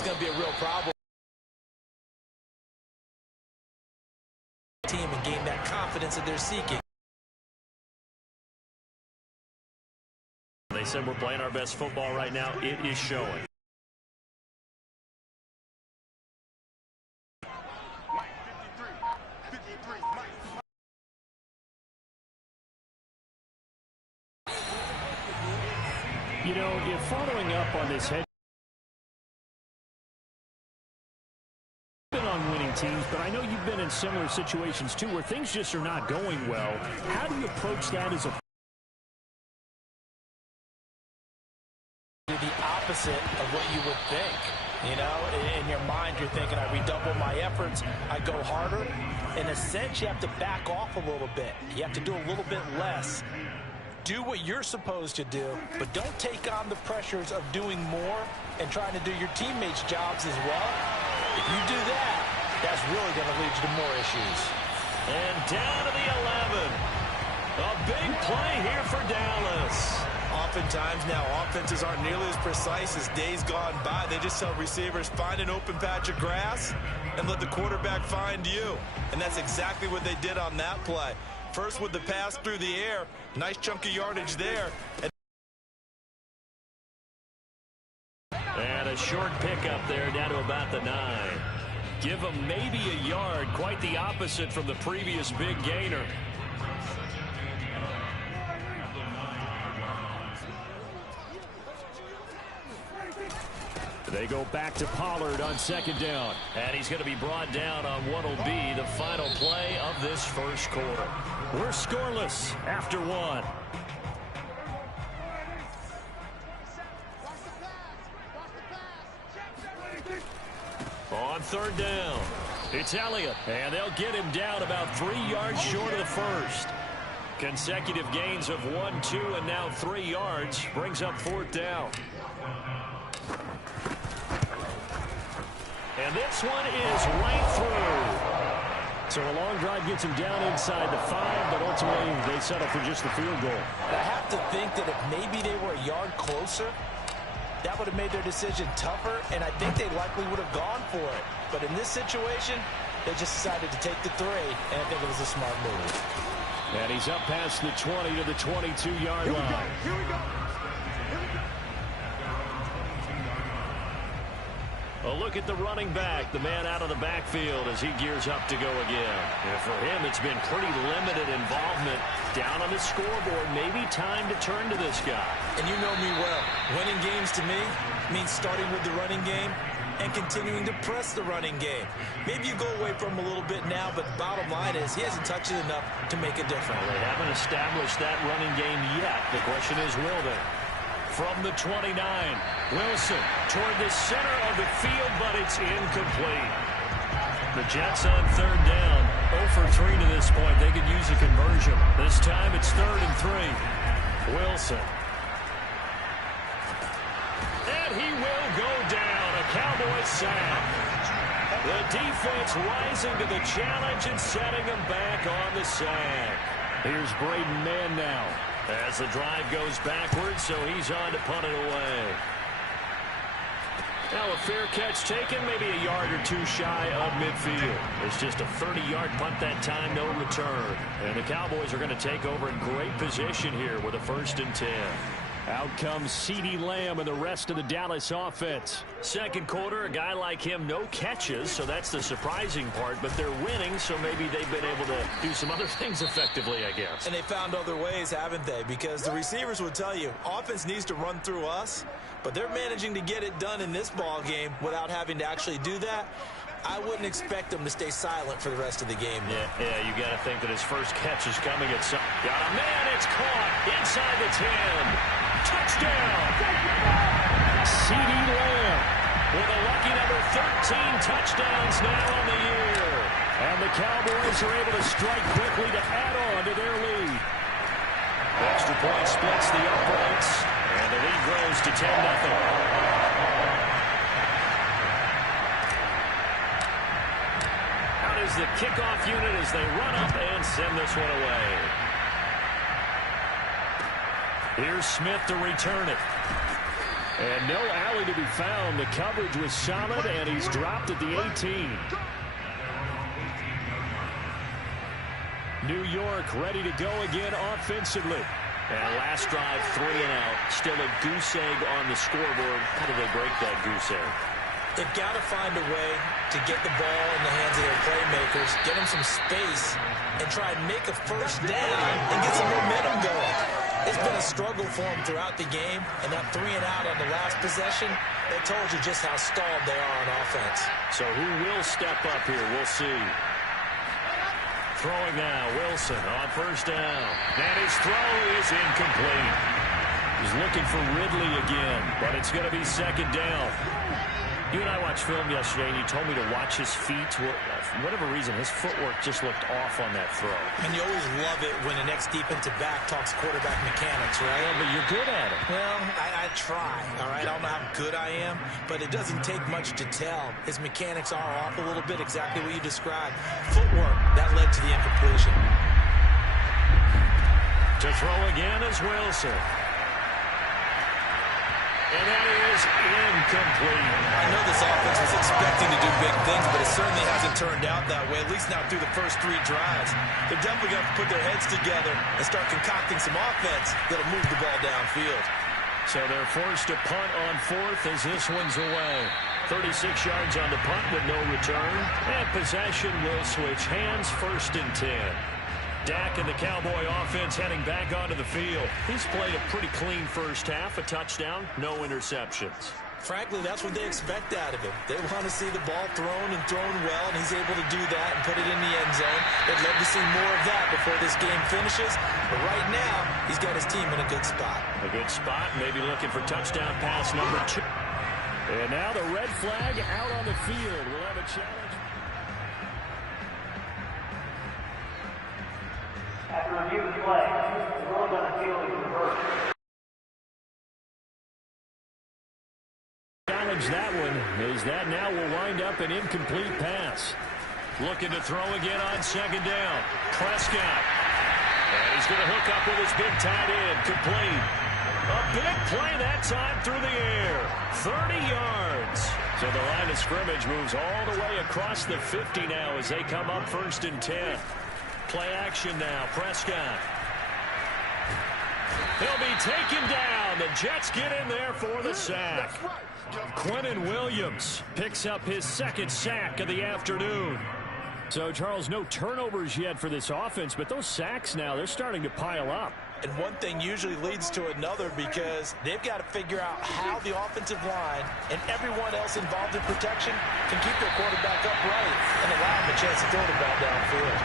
it's going to be a real problem. Team and gain that confidence that they're seeking. They said we're playing our best football right now. It is showing. You know, if following up on this head on winning teams, but I know you've been in similar situations too where things just are not going well. How do you approach that as a the opposite of what you would think? You know, in your mind, you're thinking, I redouble my efforts, I go harder. In a sense, you have to back off a little bit. You have to do a little bit less. Do what you're supposed to do, but don't take on the pressures of doing more and trying to do your teammates' jobs as well. If you do that, that's really going to lead you to more issues. And down to the 11. A big play here for Dallas. Oftentimes now, offenses aren't nearly as precise as days gone by. They just tell receivers, find an open patch of grass and let the quarterback find you. And that's exactly what they did on that play. First with the pass through the air, nice chunk of yardage there. And a short pickup there down to about the 9. Give them maybe a yard, quite the opposite from the previous big gainer. They go back to Pollard on second down. And he's going to be brought down on what will be the final play of this first quarter. We're scoreless after one. On third down, it's Elliott. And they'll get him down about 3 yards short of the first. Consecutive gains of 1, 2, and now 3 yards brings up fourth down. And this one is right through. So a long drive gets him down inside the 5, but ultimately they settle for just the field goal. I have to think that if maybe they were a yard closer, that would have made their decision tougher, and I think they likely would have gone for it. But in this situation, they just decided to take the 3, and I think it was a smart move. And he's up past the 20 to the 22-yard line. Here we go. A look at the running back, the man out of the backfield as he gears up to go again. And for him, it's been pretty limited involvement down on the scoreboard. Maybe time to turn to this guy. And you know me well. Winning games to me means starting with the running game and continuing to press the running game. Maybe you go away from him a little bit now, but bottom line is he hasn't touched it enough to make a difference. Well, they haven't established that running game yet. The question is, will they? From the 29, Wilson toward the center of the field, but it's incomplete. The Jets on third down, 0 for 3 to this point. They could use a conversion. This time it's 3rd and 3. Wilson. And he will go down. A Cowboys sack. The defense rising to the challenge and setting them back on the sack. Here's Braden Mann now. As the drive goes backwards, so he's on to punt it away. Now a fair catch taken, maybe a yard or 2 shy of midfield. It's just a 30-yard punt that time, no return. And the Cowboys are going to take over in great position here with a 1st and 10. Out comes CeeDee Lamb and the rest of the Dallas offense. Second quarter, a guy like him, no catches, so that's the surprising part. But they're winning, so maybe they've been able to do some other things effectively, I guess. And they found other ways, haven't they? Because the receivers would tell you, offense needs to run through us, but they're managing to get it done in this ball game without having to actually do that. I wouldn't expect them to stay silent for the rest of the game. Yeah, you got to think that his first catch is coming at some. Got a man, it's caught inside the 10. Touchdown! CeeDee Lamb with a lucky number 13 touchdowns now on the year. And the Cowboys are able to strike quickly to add on to their lead. Extra point splits the uprights, and the lead grows to 10-0. Is the kickoff unit as they run up and send this one away. Here's Smith to return it. And no alley to be found. The coverage was solid, and he's dropped at the 18. New York ready to go again offensively. And last drive, 3 and out. Still a goose egg on the scoreboard. How do they break that goose egg? They've got to find a way to get the ball in the hands of their playmakers, get them some space, and try and make a first down and get some momentum going. It's been a struggle for them throughout the game, and that 3 and out on the last possession, that told you just how stalled they are on offense. So who will step up here? We'll see. Throwing now, Wilson on first down. And his throw is incomplete. He's looking for Ridley again, but it's going to be second down. You and I watched film yesterday, and you told me to watch his feet. For whatever reason, his footwork just looked off on that throw. And you always love it when the next defensive back talks quarterback mechanics, right? Yeah, but you're good at it. Well, I try, all right? I don't know how good I am, but it doesn't take much to tell. His mechanics are off a little bit, exactly what you described. Footwork, that led to the incompletion. To throw again is Wilson. And that is incomplete. I know this offense was expecting to do big things, but it certainly hasn't turned out that way, at least not through the first 3 drives. They're definitely going to put their heads together and start concocting some offense that'll move the ball downfield. So they're forced to punt on 4th as this one's away. 36 yards on the punt with no return. And possession will switch hands, 1st and 10. Dak and the Cowboy offense heading back onto the field. He's played a pretty clean first half, a touchdown, no interceptions. Frankly, that's what they expect out of him. They want to see the ball thrown and thrown well, and he's able to do that and put it in the end zone. They'd love to see more of that before this game finishes. But right now, he's got his team in a good spot. A good spot, maybe looking for touchdown pass number 2. And now the red flag out on the field. We'll have a challenge. After review of play, the ruling on the field is reversed. Challenge that one, as that now will wind up an incomplete pass. Looking to throw again on second down. Prescott. And he's going to hook up with his big tight end. Complete. A big play that time through the air. 30 yards. So the line of scrimmage moves all the way across the 50 now as they come up 1st and 10. Play action now. Prescott. He'll be taken down. The Jets get in there for the sack. Quinnen Williams picks up his 2nd sack of the afternoon. So, Charles, no turnovers yet for this offense, but those sacks now, they're starting to pile up. And one thing usually leads to another because they've got to figure out how the offensive line and everyone else involved in protection can keep their quarterback upright and allow him a chance to throw the ball downfield.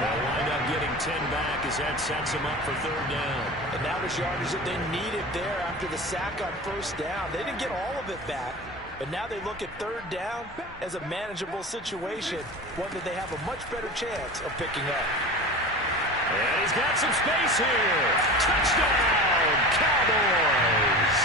They'll wind up getting 10 back as that sets them up for 3rd down. And now there's yardage that they needed there after the sack on 1st down. They didn't get all of it back, but now they look at 3rd down as a manageable situation, one that they have a much better chance of picking up. And he's got some space here. Touchdown, Cowboys.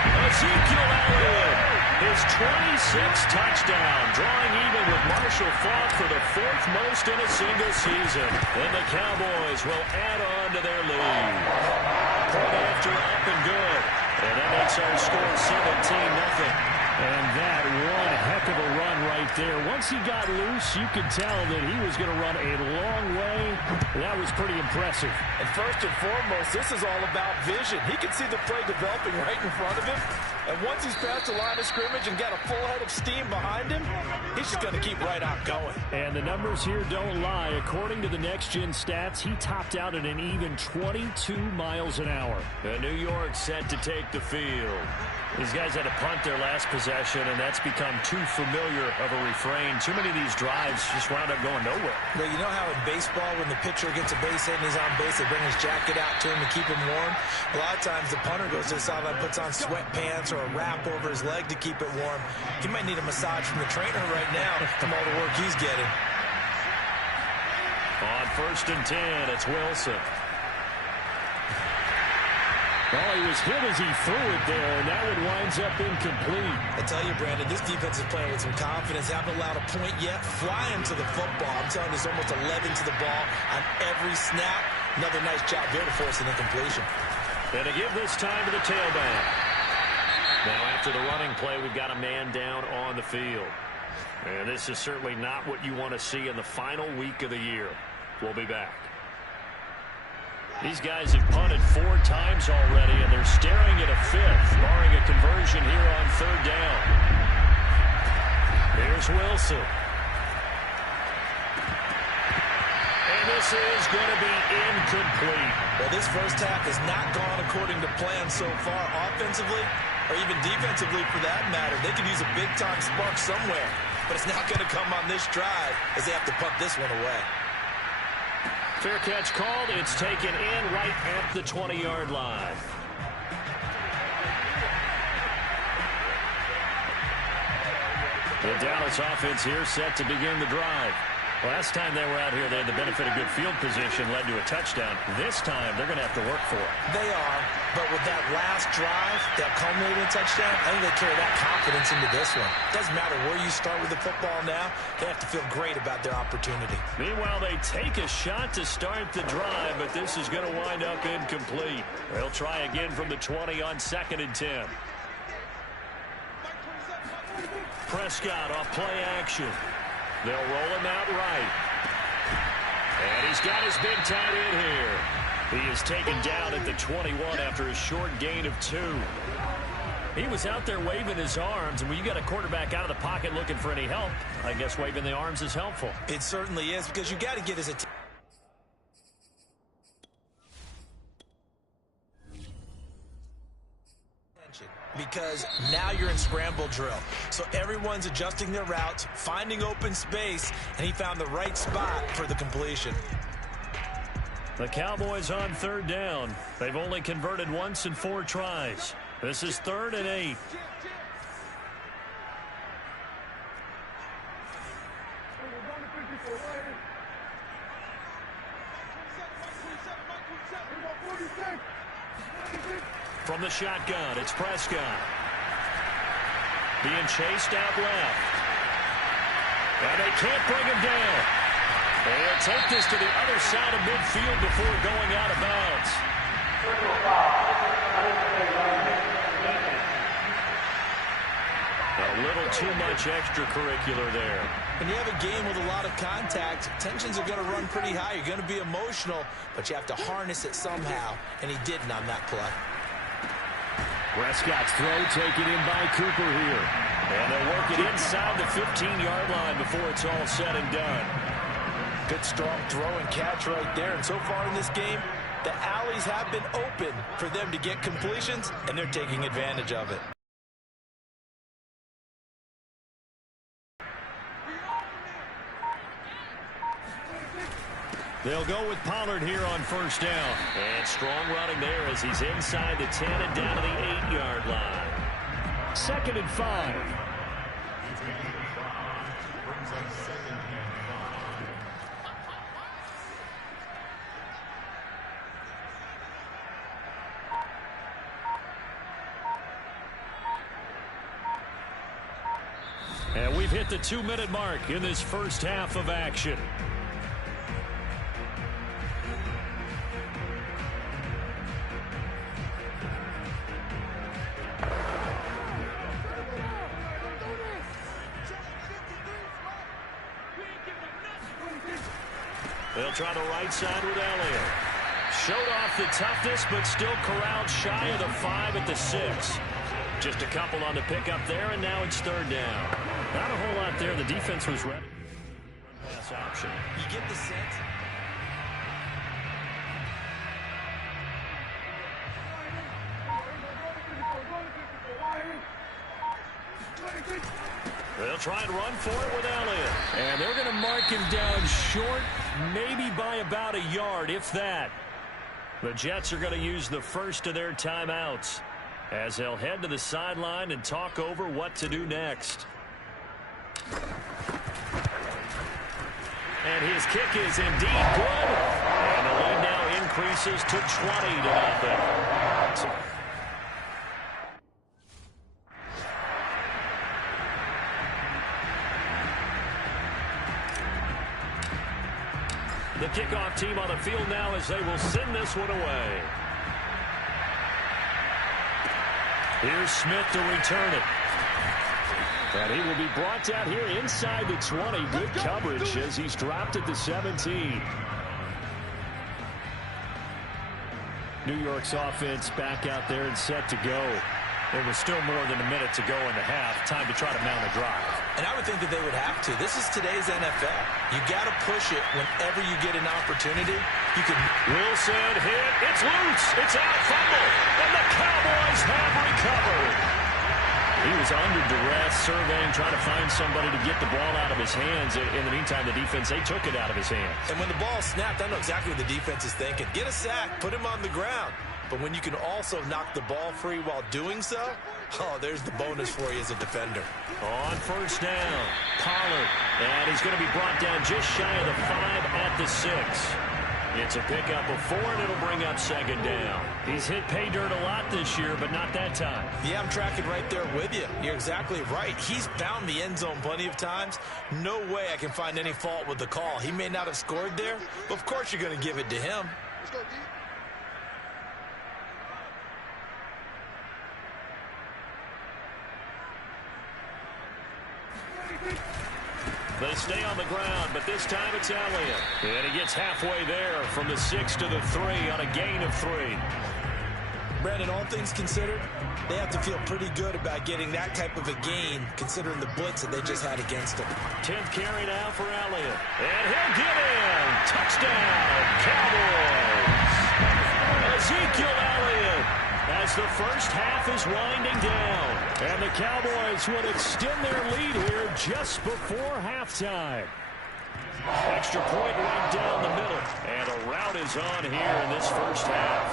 Ezekiel Elliott, his 26th touchdown, drawing even with Marshall Faulk for the 4th most in a single season. And the Cowboys will add on to their lead. Point after up and good. And that makes our score 17-0. And that one heck of a run right there. Once he got loose, you could tell that he was going to run a long way. That was pretty impressive. And first and foremost, this is all about vision. He can see the play developing right in front of him. And once he's past the line of scrimmage and got a full head of steam behind him, he's just going to keep right out going. And the numbers here don't lie. According to the next-gen stats, he topped out at an even 22 miles an hour. And New York set to take the field. These guys had to punt their last possession, and that's become too familiar of a refrain. Too many of these drives just wound up going nowhere. Well, you know how in baseball, when the pitcher gets a base hit and he's on base, they bring his jacket out to him to keep him warm? A lot of times the punter goes to the sideline, puts on sweatpants or a wrap over his leg to keep it warm. He might need a massage from the trainer right now from all the work he's getting. On 1st and 10, it's Wilson. Well, he was hit as he threw it there, and that one winds up incomplete. I tell you, Brandon, this defense is playing with some confidence. Haven't allowed a point yet. Flying to the football. I'm telling you, it's almost 11 to the ball on every snap. Another nice job there to force an incompletion. And to give this time to the tailback. Now after the running play, we've got a man down on the field. And this is certainly not what you want to see in the final week of the year. We'll be back. These guys have punted 4 times already, and they're staring at a 5th, barring a conversion here on 3rd down. Here's Wilson. And this is going to be incomplete. Well, this first half has not gone according to plan so far, offensively or even defensively for that matter. They could use a big-time spark somewhere, but it's not going to come on this drive as they have to punt this one away. Fair catch called. It's taken in right at the 20-yard line. The Dallas offense here set to begin the drive. Last time they were out here, they had the benefit of good field position, led to a touchdown. This time, they're going to have to work for it. They are, but with that last drive, that culminating touchdown, I think they carry that confidence into this one. Doesn't matter where you start with the football now, they have to feel great about their opportunity. Meanwhile, they take a shot to start the drive, but this is going to wind up incomplete. They'll try again from the 20 on 2nd and 10. Prescott off play action. They'll roll him out right. And he's got his big tight end here. He is taken down at the 21 after a short gain of 2. He was out there waving his arms, and when you got a quarterback out of the pocket looking for any help, I guess waving the arms is helpful. It certainly is, because you got to get his attention. Because now you're in scramble drill. So everyone's adjusting their routes, finding open space, and he found the right spot for the completion. The Cowboys on 3rd down. They've only converted once in 4 tries. This is 3rd and 8. From the shotgun, it's Prescott. Being chased out left. And they can't bring him down. They'll take this to the other side of midfield before going out of bounds. A little too much extracurricular there. When you have a game with a lot of contact, tensions are going to run pretty high. You're going to be emotional, but you have to harness it somehow, and he didn't on that play. Prescott's throw taken in by Cooper here. And they'll work it inside the 15-yard line before it's all said and done. Good strong throw and catch right there. And so far in this game, the alleys have been open for them to get completions, and they're taking advantage of it. They'll go with Pollard here on 1st down. And strong running there as he's inside the 10 and down to the 8-yard line. 2nd and 5. And we've hit the 2-minute mark in this first half of action. They'll try the right side with Elliott. Showed off the toughness, but still corralled shy of the 5 at the 6. Just a couple on the pickup there, and now it's 3rd down. Not a whole lot there. The defense was ready. Pass option. You get the sense. They'll try and run for it with Elliott. And they're going to mark him down short, maybe by about a yard, if that. The Jets are going to use the first of their timeouts as they'll head to the sideline and talk over what to do next. And his kick is indeed good. And the lead now increases to 20-0. The kickoff team on the field now as they will send this one away. Here's Smith to return it. And he will be brought down here inside the 20. Good coverage as he's dropped at the 17. New York's offense back out there and set to go. There was still more than a minute to go in the half. Time to try to mount a drive. And I would think that they would have to. This is today's NFL. You got to push it whenever you get an opportunity. You can. Wilson hit. It's loose. It's out. Fumble. And the Cowboys have recovered. He was under duress, surveying, trying to find somebody to get the ball out of his hands. In the meantime, the defense, they took it out of his hands. And when the ball snapped, I know exactly what the defense is thinking. Get a sack. Put him on the ground. But when you can also knock the ball free while doing so, oh, there's the bonus for you as a defender. On first down, Pollard. And he's going to be brought down just shy of the 5 at the 6. It's a pickup of 4, and it'll bring up second down. He's hit pay dirt a lot this year, but not that time. Yeah, I'm tracking right there with you. You're exactly right. He's found the end zone plenty of times. No way I can find any fault with the call. He may not have scored there, but of course you're going to give it to him. Let's go, D. They stay on the ground, but this time it's Elliott. And he gets halfway there from the 6 to the 3 on a gain of 3. Brandon, all things considered, they have to feel pretty good about getting that type of a gain, considering the blitz that they just had against them. 10th carry now for Elliott. And he'll get in. Touchdown, Cowboys. Ezekiel Elliott as the first half is winding down. And the Cowboys will extend their lead here just before halftime. Extra point right down the middle. And a rout is on here in this first half.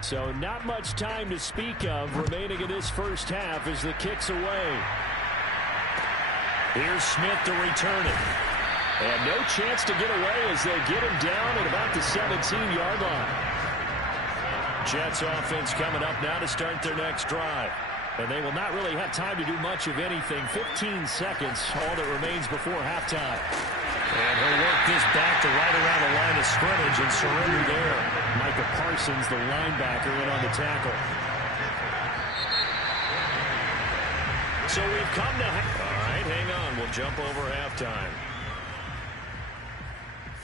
So not much time to speak of remaining in this first half as the kick's away. Here's Smith to return it. And no chance to get away as they get him down at about the 17-yard line. Jets offense coming up now to start their next drive. And they will not really have time to do much of anything. 15 seconds, all that remains before halftime. And he'll work this back to right around the line of scrimmage and surrender there. Micah Parsons, the linebacker, in on the tackle. So we've come to... All right, hang on. We'll jump over halftime.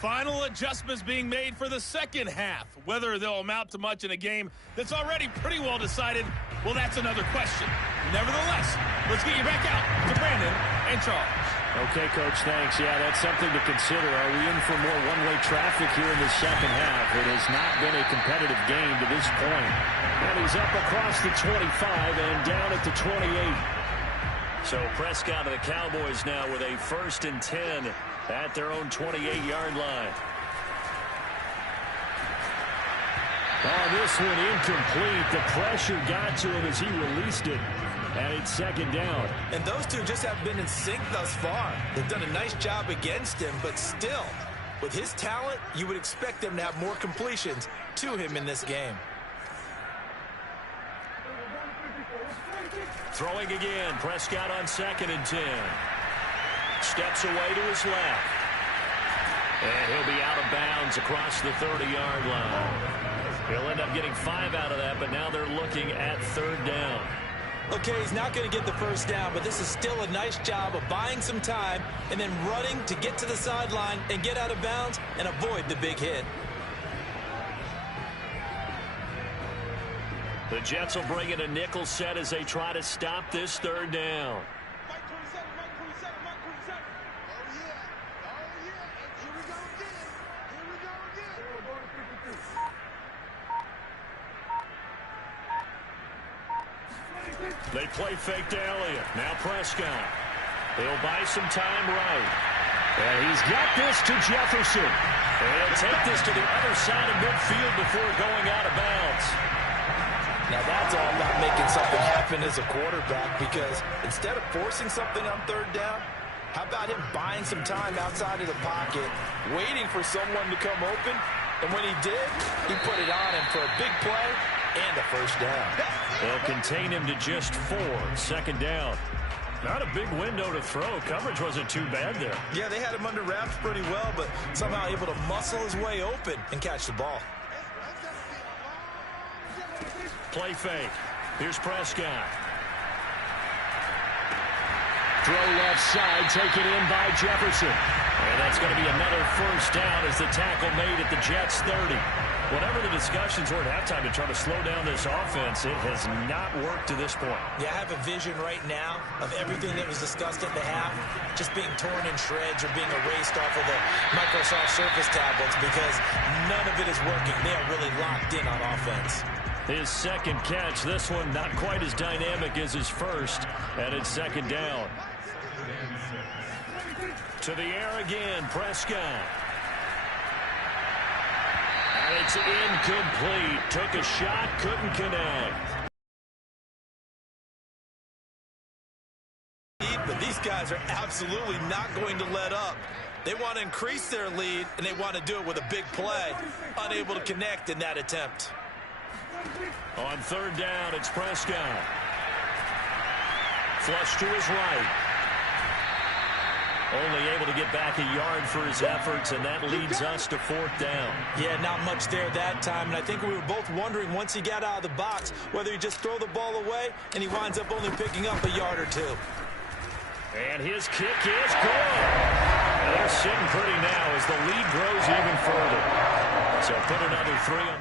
Final adjustments being made for the second half. Whether they'll amount to much in a game that's already pretty well decided, well, that's another question. Nevertheless, let's get you back out to Brandon and Charles. Okay, Coach, thanks. Yeah, that's something to consider. Are we in for more one-way traffic here in the second half? It has not been a competitive game to this point. And he's up across the 25 and down at the 28. So Prescott of the Cowboys now with a 1st and 10 at their own 28-yard line. Oh, this one incomplete. The pressure got to him as he released it. And it's second down. And those two just have been in sync thus far. They've done a nice job against him, but still, with his talent, you would expect them to have more completions to him in this game. Throwing again. Prescott on 2nd and 10. Steps away to his left. And he'll be out of bounds across the 30-yard line. He'll end up getting 5 out of that, but now they're looking at 3rd down. Okay, he's not going to get the first down, but this is still a nice job of buying some time and then running to get to the sideline and get out of bounds and avoid the big hit. The Jets will bring in a nickel set as they try to stop this 3rd down. They play fake to Elliott. Now Prescott. He'll buy some time right. And he's got this to Jefferson. And he'll take this to the other side of midfield before going out of bounds. Now that's all about making something happen as a quarterback, because instead of forcing something on 3rd down, how about him buying some time outside of the pocket, waiting for someone to come open, and when he did, he put it on him for a big play and a first down. They'll contain him to just 4. 2nd down. Not a big window to throw. Coverage wasn't too bad there. Yeah, they had him under wraps pretty well, but somehow able to muscle his way open and catch the ball. Play fake. Here's Prescott. Throw left side, taken in by Jefferson. And that's going to be another first down as the tackle made at the Jets' 30. Whatever the discussions were at halftime to try to slow down this offense, it has not worked to this point. Yeah, I have a vision right now of everything that was discussed at the half just being torn in shreds or being erased off of the Microsoft Surface tablets because none of it is working. They are really locked in on offense. His second catch, this one not quite as dynamic as his first, and it's second down. To the air again, Prescott. And it's incomplete. Took a shot, couldn't connect. But these guys are absolutely not going to let up. They want to increase their lead, and they want to do it with a big play. Unable to connect in that attempt. On third down, it's Prescott. Flush to his right. Only able to get back a yard for his efforts, and that leads us to fourth down. Yeah, not much there that time, and I think we were both wondering once he got out of the box whether he just throw the ball away, and he winds up only picking up a yard or two. And his kick is good. And they're sitting pretty now as the lead grows even further. So put another 3 on.